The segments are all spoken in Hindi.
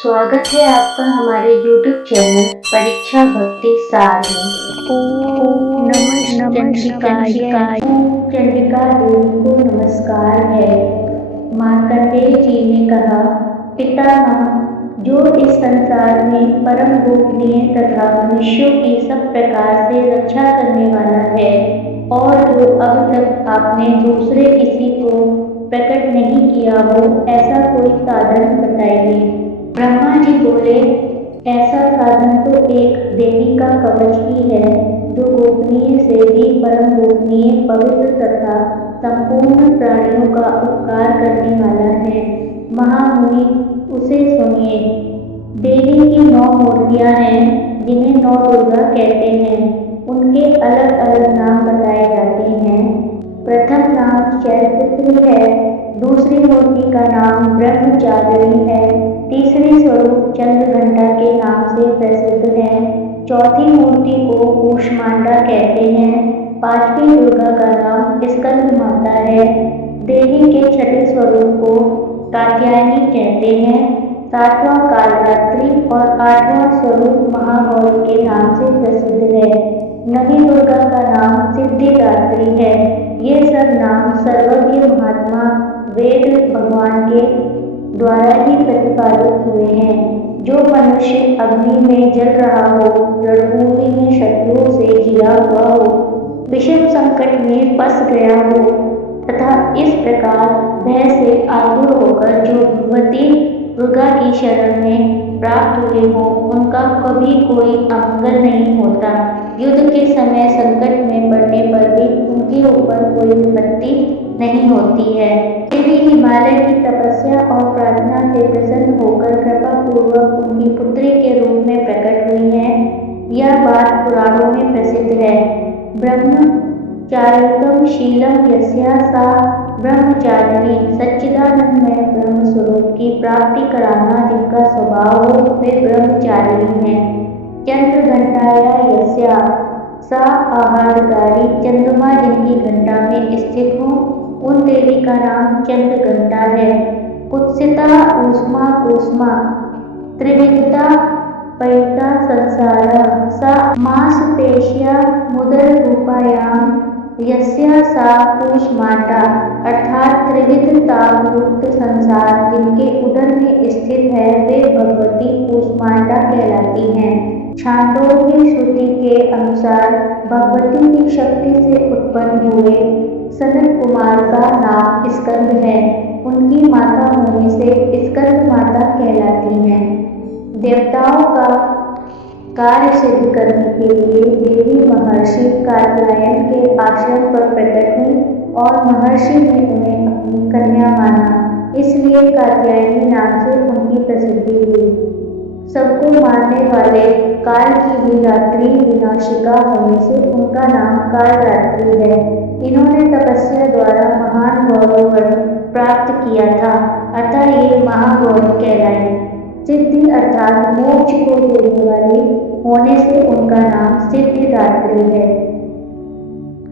स्वागत है आपका हमारे YouTube चैनल परीक्षा भक्ति सार में। ओम नमः चंडिकाय। चंडिका देवी को नमस्कार है। मार्कंडेय जी ने कहा, पितामह, जो इस संसार में परम गोपनीय तथा मनुष्यों की सब प्रकार से रक्षा करने वाला है और जो अब तक आपने दूसरे किसी को प्रकट नहीं किया हो, ऐसा कोई साधन बताइए। ब्रह्मा जी बोले, ऐसा साधन तो एक देवी का कवच ही है, जो गोपनीय से भी परम गोपनीय, पवित्र तथा संपूर्ण प्राणियों का उपकार करने वाला है। महामुनि, उसे सुनिए। देवी की 9 मूर्तियां हैं, जिन्हें 9 दुर्गा कहते हैं। उनके अलग अलग नाम बताए जाते हैं। प्रथम नाम शैलपुत्री है, दूसरी मूर्ति का नाम ब्रह्मचारिणी है, तीसरी स्वरूप चंद्रघंटा के नाम से प्रसिद्ध है, चौथी मूर्ति को कूष्मांडा कहते हैं, पांचवी दुर्गा का नाम स्कंद माता है, देवी के छठे स्वरूप को कात्यायनी कहते हैं, सातवां कालरात्रि और आठवां स्वरूप महागौरी के नाम से प्रसिद्ध है, नवी दुर्गा का नाम सिद्धिदात्री है। ये सब नाम सर्वज्ञ महात्मा वेद भगवान के द्वारा ही प्रतिपादित हुए हैं। जो मनुष्य अग्नि में जल रहा हो, रणभूमि में शत्रुओं से घिरा हुआ हो, विषम संकट में फंस गया हो तथा इस प्रकार भय से आतुर होकर जो भगवती दुर्गा की शरण में प्राप्त हुए हो, उनका कभी कोई अमंगल नहीं होता। युद्ध के समय संकट में पड़ने पर भी उनके ऊपर कोई विपत्ति नहीं होती है। देवी हिमालय की तपस्या और प्रार्थना से प्रसन्न होकर कृपा पूर्वक उनकी पुत्री के रूप में प्रकट हुई है। यह बात पुराणों में प्रसिद्ध है। ब्रह्मचारित्वं शीलम यस्या सा ब्रह्मचारिणी, सच्चिदानंदमय ब्रह्म स्वरूप की प्राप्ति कराना जिनका स्वभाव हो, वे ब्रह्मचारिणी हैं। चंद्रघंटाया यस्या सा आहारकारी, चंद्रमा जिनकी घंटा में स्थित हो, उन देवी का नाम चंद्रघंटा है। कुत्सिता ऊष्मा कूष्मा, त्रिविधता पयिता संसारा, सा मांसपेशिया मुदर रूपायाम यस्या सा कूष्मांडा, अर्थात त्रिविधतायुक्त संसार जिनके उदर में स्थित है, वे भगवती कूष्मांडा कहलाती हैं। छांदोग्य श्रुति के अनुसार भगवती की शक्ति से उत्पन्न हुए सनत कुमार का नाम स्कंद है। उनकी माता होने से स्कंद माता कहलाती हैं। देवताओं का कार्य सिद्ध करने के लिए देवी महर्षि कात्यायन के आश्रम पर प्रकट हुई और महर्षि ने उन्हें अपनी कन्या माना, इसलिए कात्यायनी नाम से उनकी प्रसिद्धि हुई। सबको मारने वाले काल की भी रात्रि विनाशिका होने से उनका नाम कालरात्रि है। इन्होंने तपस्या द्वारा महान गौरव प्राप्त किया था, अतः ये महागौरी कहलाई। सिद्धि अर्थात मोक्ष को देने वाली होने से उनका नाम सिद्धिदात्री है।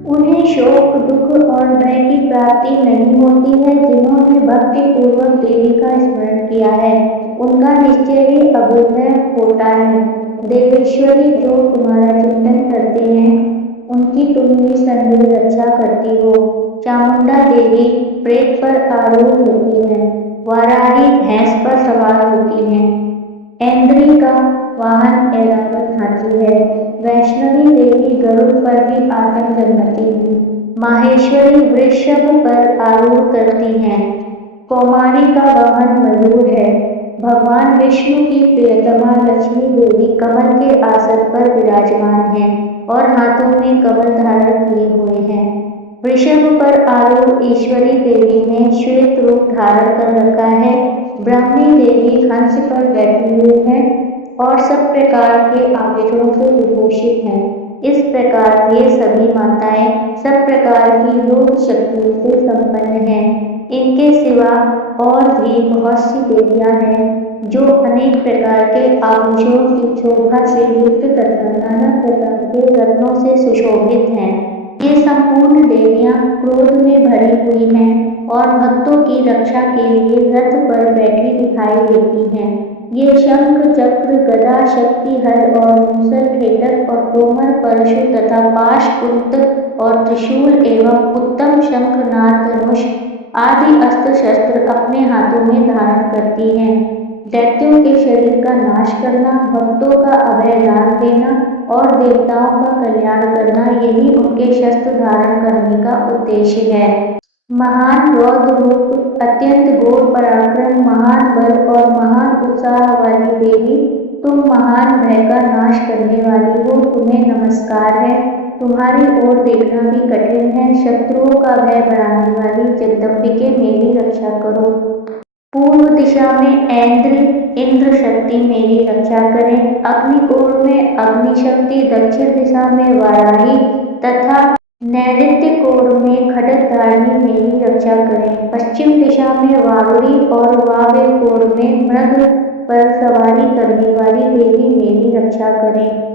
उन्हें शोक, दुख और भय की प्राप्ति नहीं होती है। जिन्होंने भक्ति पूर्वक देवी का स्मरण किया है, उनका निश्चय ही अभुतय होता है। देवेश्वरी, जो तुम्हारा चिंतन करते हैं, उनकी तुम निसंदेह रक्षा करती हो। चामुंडा देवी प्रेत पर आरूढ़ होती है, वाराही भैंस पर सवार होती हैं, ऐन्द्री का वाहन ऐरावत हाथी है, वैष्णवी देवी गरुड़ पर भी आसन जमाती है, माहेश्वरी वृषभ पर आरूढ़ करती हैं, कौमारी का वाहन मयूर है, भगवान विष्णु की प्रियतमा लक्ष्मी देवी कमल के आसन पर विराजमान हैं और हाथों में कमल धारण किए हुए हैं। वृषभ पर आरूढ़ ईश्वरी देवी ने श्वेत रूप धारण कर रखा है। ब्राह्मी देवी हंस पर बैठी हुई है और सब प्रकार के आभूषणों से विभूषित हैं। इस प्रकार ये सभी माताएं सब प्रकार की योग शक्तियों से संपन्न हैं। इनके सिवा और भी बहुत सी देवियां हैं जो अनेक प्रकार के आभूषणों की शोभा से युक्त तथा नाना प्रकार के रत्नों से सुशोभित हैं। ये संपूर्ण देवियां क्रोध में भरी हुई हैं और भक्तों की रक्षा के लिए रथ पर बैठी दिखाई देती हैं। ये शंख चक्र गदा शक्ति हल और मूसल खेटक और तोमर परशु तथा पाश कुंत और त्रिशूल एवं उत्तम शंख नाद धनुष आदि अस्त्र शस्त्र अपने हाथों में धारण करती हैं। दैत्यों के शरीर का नाश करना, भक्तों का अभय दान देना और देवताओं का कल्याण करना, यही उनके शस्त्र धारण करने का उद्देश्य है। महान रौद्र रूप, अत्यंत घोर पराक्रम, महान बल और महान उत्साह वाली देवी, तुम महान भय का नाश करने वाली हो, तुम्हें नमस्कार है। तुम्हारी ओर देखना भी कठिन है। शत्रुओं का भय बढ़ाने वाली जगदम्बिके मेरी रक्षा करो। पूर्व दिशा में इंद्र शक्ति मेरी रक्षा करें। अग्निकोण में अग्नि शक्ति, दक्षिण दिशा में वाराही तथा नैऋत्य कोण में खड्गधारिणी मेरी रक्षा करें। पश्चिम दिशा में वारुणी और वायव्य कोण में मृग पर सवारी करने वाली देवी मेरी रक्षा करें।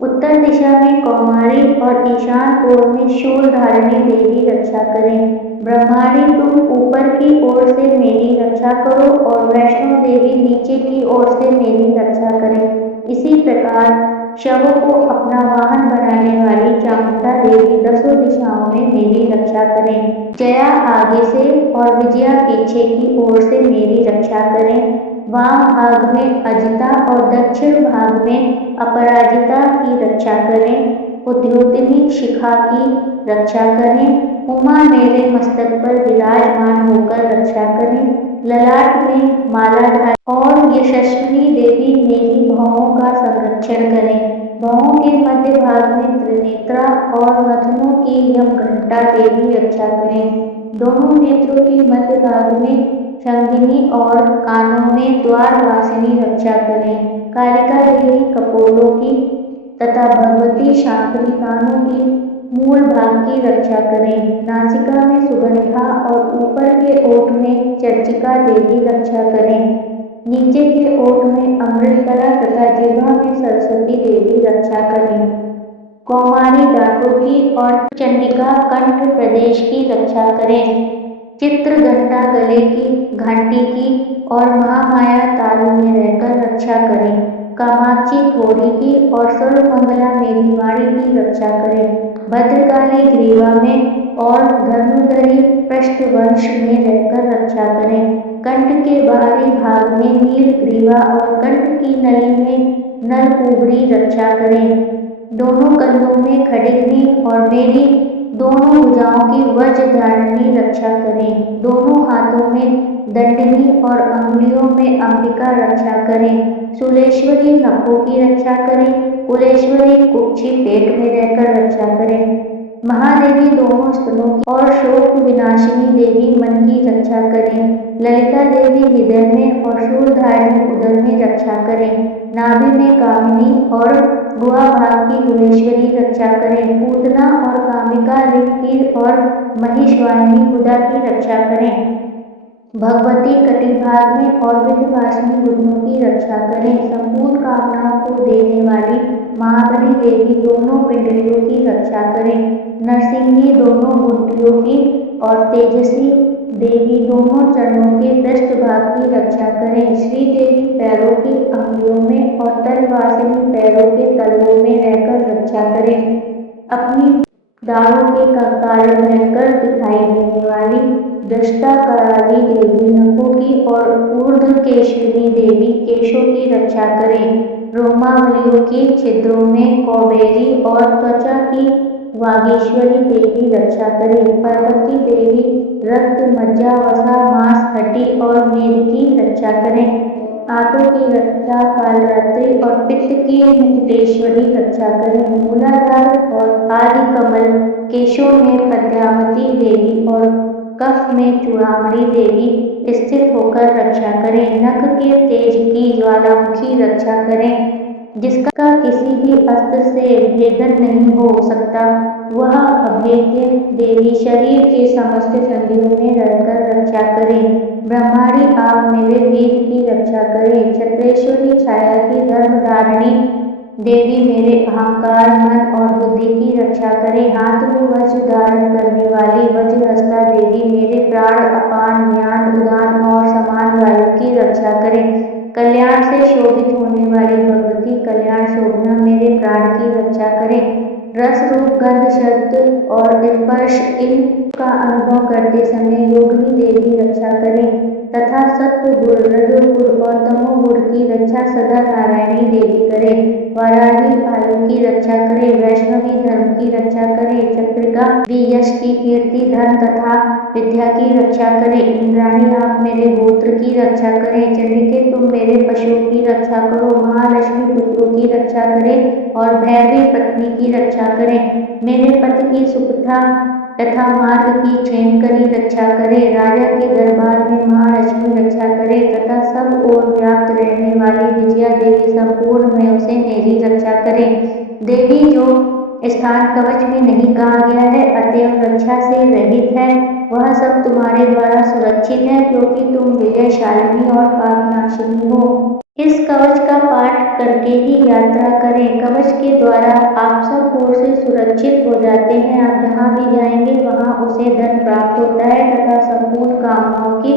उत्तर दिशा में कौमारी और ईशान कोण में शूलधारिणी देवी रक्षा करें। ब्रह्माणी, तुम ऊपर की ओर से मेरी रक्षा करो और वैष्णो देवी नीचे की ओर से मेरी रक्षा करें। इसी प्रकार शवों को अपना वाहन बनाने वाली चामुंडा देवी दसों दिशाओं में मेरी रक्षा करें। जया आगे से और विजया पीछे की ओर से मेरी रक्षा करें। वाम भाग में अजिता और दक्षिण भाग में अपराजिता की रक्षा करें। उद्योतनी शिखा की रक्षा करें। उमा मेरे मस्तक पर विराजमान होकर रक्षा करें। ललाट में मालाधारी और यशस्विनी देवी मेरी भौहों का संरक्षण करें। भौहों के मध्य भाग में त्रिनेत्रा और नथनों की यमघंटा देवी रक्षा करें। दोनों नेत्रों के मध्य भाग में संगिनी और कानों में द्वारवासिनी रक्षा करें। कालिका देवी कपोलों की तथा भगवती शांकरी कानों की मूल भाग की रक्षा करें। नासिका में सुगंधा और ऊपर के ओठ में चर्चिका देवी रक्षा करें। नीचे के ओठ में अमृतकला तथा जिह्वा में सरस्वती देवी रक्षा करें। कौमारी दांतों की और चंडिका कंठ प्रदेश की रक्षा करें। चित्रघंटा गले की, घंटी की और महामाया तालु में रहकर रक्षा करें। कामाक्षी थोड़ी की और सर्वमंगला मेरी वाणी की रक्षा करें। भद्रकाली ग्रीवा में और धनुधरी पृष्ठवंश में रहकर रक्षा करें। कंठ के बाहरी भाग में नील ग्रीवा और कंठ की नली में नलकूबरी रक्षा करें। दोनों कंधों में खड्गिनी और मेरी दोनों भुजाओं की वज्रधारिणी रक्षा करें। दोनों हाथों में दंडनी और अंगुलियों में अंबिका रक्षा करें। शूलेश्वरी नखों की रक्षा करें। कुलेश्वरी कुक्षी पेट में रहकर रक्षा करें। महादेवी दोनों स्तनों की और शोक विनाशिनी देवी मन की रक्षा करें। ललिता देवी हृदय में और शूलधारिणी उदर में रक्षा करें। नाभि में कामिनी और गुहा भाग की गुणेश्वरी रक्षा करें। पूतना और कामिका रिंग की और महिषवाहिनी गुदा की रक्षा करें। भगवती कटिभाग में और विंध्यवासिनी घुटनों की रक्षा करें। संपूर्ण कामनाओं को देने वाली महाबली देवी दोनों पिंडलियों की रक्षा करें। नरसिंही दोनों घुटियों की और तेजस्वी देवी दोनों चरणों के पृष्ठभाग की रक्षा करें। श्री देवी पैरों की अंगुलियों में और तलवासिनी पैरों के तलवों में रहकर रक्षा करें। अपनी दाढ़ों के कारण रहकर दिखाई देने वाली दृष्टा कराली देवी नखों की और ऊर्ध्वकेशिनी देवी केशों की रक्षा करें। रोमावलियों की छिद्रों में कौबेरी और त्वचा की वागीश्वरी देवी रक्षा करें। पार्वती देवी रक्त, मज्जा, वसा, मांस, हड्डी और मेद की रक्षा करें। आंतों की रक्षा कालरात्रि और पित्त की मुकुटेश्वरी रक्षा करें। मूलाधार और आदि कमल, केशों में पद्मावती देवी और कफ में चूड़ामणि देवी स्थित होकर रक्षा करें। नख के तेज की ज्वालामुखी रक्षा करें। जिसका किसी भी अस्त्र से भेदन नहीं हो सकता, वह अभेद्य देवी शरीर के समस्त संधियों में रहकर रक्षा करें। ब्रह्माणी, आप मेरे वीर की रक्षा करें। छत्रेश्वरी छाया की धर्मधारिणी देवी मेरे अहंकार, मन और बुद्धि की रक्षा करें। हाथ में वज्र धारण करने वाली वज्रहस्ता देवी मेरे प्राण, अपान, ज्ञान, उदान और समान वायु की रक्षा करें। कल्याण से शोभित होने वाली भगवती कल्याण शोभना मेरे प्राण की रक्षा करें। रस रूप गंध शब्द और स्पर्श इनका अनुभव करते समय योगिनी देवी रक्षा करें तथा सत्व गुण रजोगुण और तमोगुण की रक्षा सदा नारायणी देवी करे। वाराही आयु की रक्षा करे, वैष्णवी धर्म की रक्षा करे, चक्रिका भी यश की कीर्ति धन तथा विद्या की रक्षा करे। इंद्राणी आप मेरे गोत्र की रक्षा करें, चंडिके तुम मेरे पशुओं की रक्षा करो, महालक्ष्मी पुत्रों की रक्षा करें और भैरवी पत्नी की रक्षा करें। मेरे पति की सुपुत्रा तथा मार्ग की क्षेमकरी रक्षा करे। राजा के दरबार में महालक्ष्मी रक्षा करे तथा सब ओर व्याप्त रहने वाली विजया देवी संपूर्ण में उसे मेरी रक्षा करे। देवी जो स्थान कवच में नहीं कहा गया है अतएव रक्षा से रहित है वह सब तुम्हारे द्वारा सुरक्षित है क्योंकि तुम विजयशालिनी और पापनाशिनी हो। इस कवच का पाठ करके ही यात्रा करें। कवच के द्वारा आप सब ओर से सुरक्षित हो जाते हैं। आप जहाँ भी जाएंगे वहाँ उसे धन प्राप्त होता है तथा संपूर्ण कामनाओं की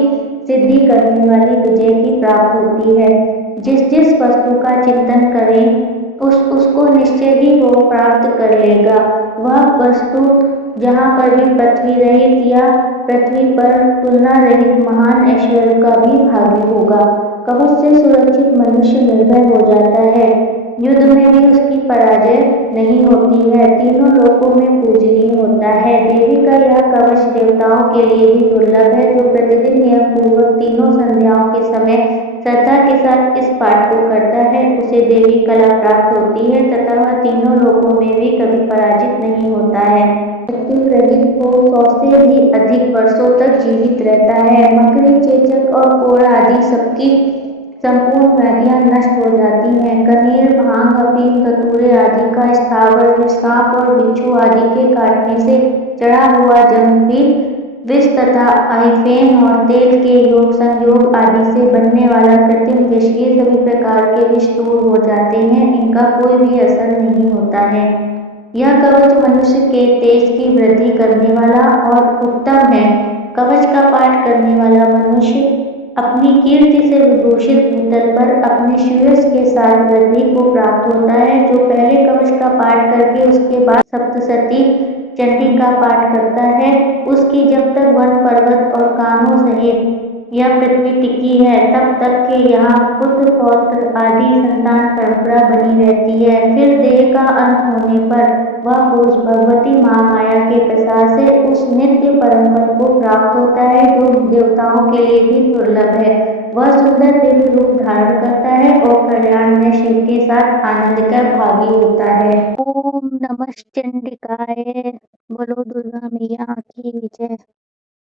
सिद्धि करने वाली विजय की प्राप्त होती है। जिस जिस वस्तु का चिंतन करें उसको निश्चय ही वो प्राप्त कर लेगा। वह वस्तु जहाँ पर भी पृथ्वी रहित या पृथ्वी पर तुलना रहित महान ऐश्वर्य का भी भागी होगा। कवच से सुरक्षित मनुष्य निर्भय हो जाता है, युद्ध में भी उसकी पराजय नहीं होती है, तीनों लोकों में पूजनीय होता है। देवी का यह कवच देवताओं के लिए भी दुर्लभ है। जो प्रतिदिन नियम पूर्वक तीनों संध्याओं के समय श्रद्धा के साथ इस पाठ को करता है उसे देवी कला प्राप्त होती है तथा वह तीनों लोकों में भी कभी पराजित नहीं होता है। मृत्यु रहित हो 100 से भी अधिक वर्षों तक जीवित रहता है। मकड़ी चेचक और कोड़ आदि सबकी संपूर्ण व्याधियां नष्ट हो जाती हैं। कनेर भांग अफीम धतूरे आदि का स्थावर सांप और बिच्छू आदि के काटने से चढ़ा हुआ जंगली विष तथा आइफेन और तेल के योग संयोग आदि से बनने वाला कृत्रिम विष ये सभी प्रकार के विष दूर हो जाते हैं, इनका कोई भी असर नहीं होता है। यह कवच मनुष्य के तेज की वृद्धि करने वाला और उत्तम है। कवच का पाठ करने वाला मनुष्य अपनी कीर्ति से विभूषित भूतल पर अपने श्रेयस के साथ वृद्धि को प्राप्त होता है। जो पहले कवच का पाठ करके उसके बाद सप्तशती चंडी का पाठ करता है उसकी जब तक वन पर्वत और कानों सहित यह पृथ्वी टिकी है तब तक के यहाँ पुत्र पौत्र आदि संतान परंपरा बनी रहती है। फिर देह का अंत होने पर वह पुरुष भगवती महामाया के प्रसाद से उस नित्य परम पद को प्राप्त होता है जो देवताओं के लिए भी दुर्लभ है। वह सुंदर दिव्य रूप धारण करता है और कल्याण में शिव के साथ आनंद का भागी होता है। ओम नमः चंडिकाय। बोलो दुर्गा मैया की जय।